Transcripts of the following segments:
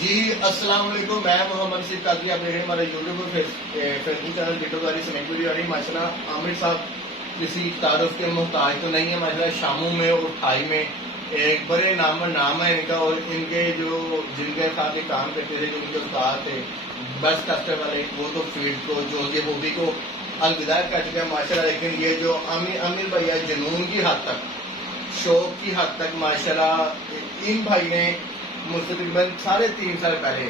جی السلام علیکم، میں محمد نصیر قادری، آپ دیکھ رہے ہیں ہمارے یوٹیوب پر فیس بک چینل ٹکٹو داری سنیک ویڈیو آ رہی ہے۔ ماشاء اللہ عامر صاحب کسی تعارف کے محتاج تو نہیں ہے۔ ماشاء اللہ شاموں میں اور ٹھائی میں ایک بڑے نام ہے ان کا، اور ان کے جو جن کے ساتھ یہ کام کرتے تھے، جو ان کے استاد تھے بس ٹسٹر والے، وہ تو فیلڈ کو جو یہ ہابی کو الوداع کر چکے ہیں ماشاء اللہ۔ لیکن یہ جو عامر بھائی ہے، جنون کی حد تک، شوق کی حد تک ماشاء اللہ ان بھائی نے مجھ سے تقریباً 3.5 سال پہلے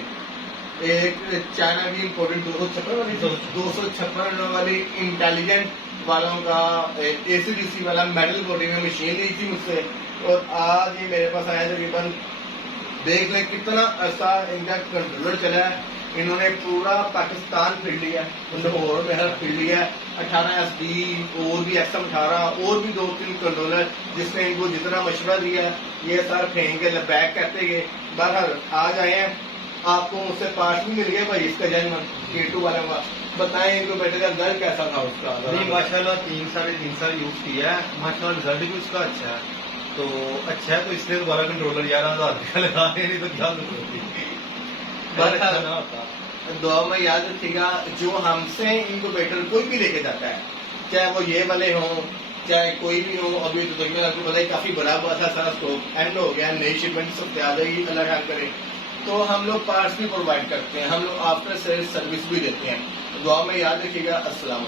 ایک چائنا کی امپورٹنٹ 256 والی انٹیلیجنٹ والوں کا اے سی ڈی سی والا میٹل باڈی میں مشین لی تھی مجھ سے، اور آج یہ میرے پاس آیا تقریباً دیکھ لیں کتنا عرصہ ان کا کنٹرولر چلا ہے۔ انہوں نے پورا پاکستان پھر لیا ہے، لاہور میں پھر لیا ہے، 18SD اور بھی XM18 اور بھی 2-3 کنٹرولر، جس نے ان کو جتنا مشورہ دیا ہے یہ سر پھینک کے بیک کہتے گئے۔ بہرحال آج آئے ہیں، آپ کو مجھ سے پارٹ بھی مل گیا بھائی اس کا جنم K2 والے کا، بتائیں ان کو بیٹے کا رزلٹ کیسا تھا اس کا؟ نہیں ماشاء اللہ 3 سال یوز کیا ہے، ماشاء اللہ رزلٹ بھی اس کا اچھا ہے، تو اچھا ہے تو اس لیے دوبارہ کنٹرولر 11,000 کا لگا رہے ہیں، نہیں تو کیا ضرورت تھی۔ بہرحال دعا میں یاد رکھیے گا، جو ہم سے انکوبیٹر کوئی بھی لے کے جاتا ہے، چاہے وہ یہ والے ہوں چاہے کوئی بھی ہو، ابھی تو تقریباً آپ کو پتا ہے کافی بڑا ہوا تھا، سارا اسٹاک اینڈ ہو گیا، نئی شپمنٹ سب سے آ گئی، اللہ خیر کرے، تو ہم لوگ پارٹس بھی پرووائڈ کرتے ہیں، ہم لوگ آفٹر سیلز سروس بھی دیتے ہیں۔ دعا میں یاد رکھیے گا۔ السلام علیکم۔